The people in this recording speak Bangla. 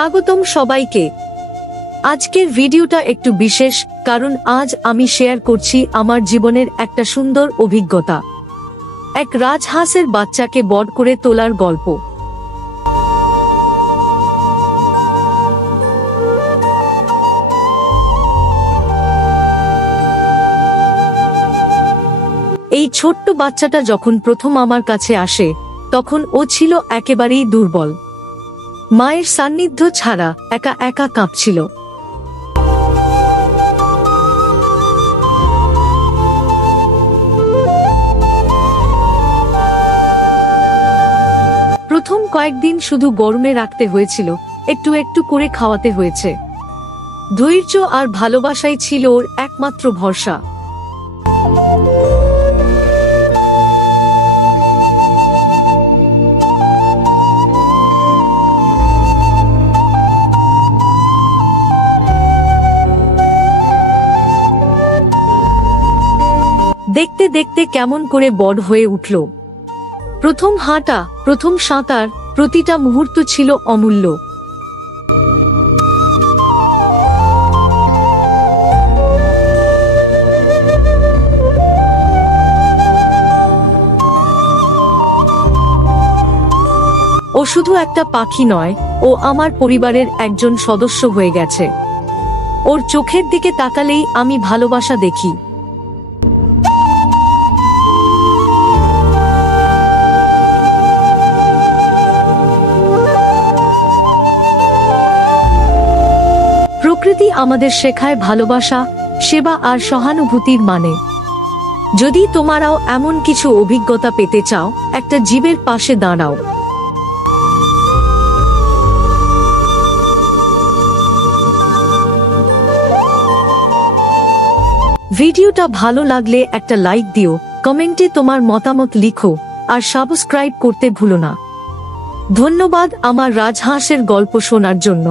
স্বাগতম সবাইকে। আজকের ভিডিওটা একটু বিশেষ, কারণ আজ আমি শেয়ার করছি আমার জীবনের একটা সুন্দর অভিজ্ঞতা, এক রাজহাঁসের বাচ্চাকে বড় করে তোলার গল্প। এই ছোট্ট বাচ্চাটা যখন প্রথম আমার কাছে আসে, তখন ও ছিল একেবারেই দুর্বল। মায়ের সান্নিধ্য ছাড়া একা একা কাঁপছিল। প্রথম কয়েকদিন শুধু গরমে রাখতে হয়েছিল, একটু একটু করে খাওয়াতে হয়েছে। ধৈর্য আর ভালোবাসাই ছিল ওর একমাত্র ভরসা। দেখতে দেখতে কেমন করে বড় হয়ে উঠল। প্রথম হাঁটা, প্রথম সাঁতার, প্রতিটা মুহূর্ত ছিল অমূল্য। ও শুধু একটা পাখি নয়, ও আমার পরিবারের একজন সদস্য হয়ে গেছে। ওর চোখের দিকে তাকালেই আমি ভালোবাসা দেখি। প্রকৃতি আমাদের শেখায় ভালোবাসা, সেবা আর সহানুভূতির মানে। যদি তোমরাও এমন কিছু অভিজ্ঞতা পেতে চাও, একটা জীবের পাশে দাঁড়াও। ভিডিওটা ভালো লাগলে একটা লাইক দিও, কমেন্টে তোমার মতামত লিখো, আর সাবস্ক্রাইব করতে ভুলো না। ধন্যবাদ আমার রাজহাঁসের গল্প শোনার জন্য।